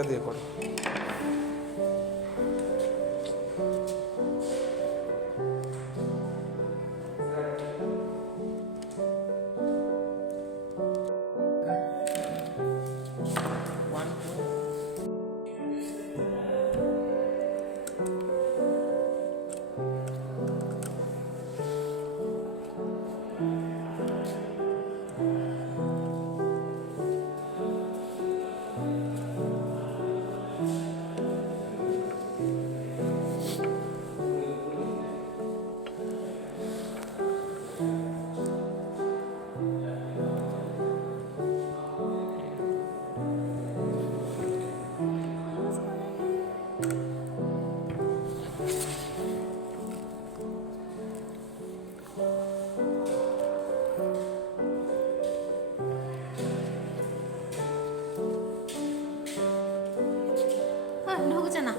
এটা দিয়ে করো। ঢুকছে না।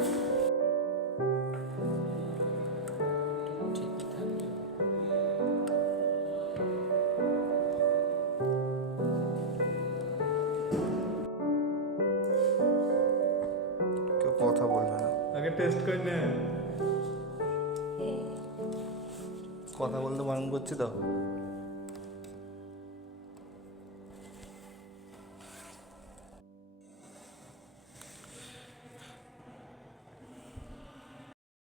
কেউ কথা বলবে না, আগে টেস্ট করে নে। কথা বলতে বারণ করছি তো।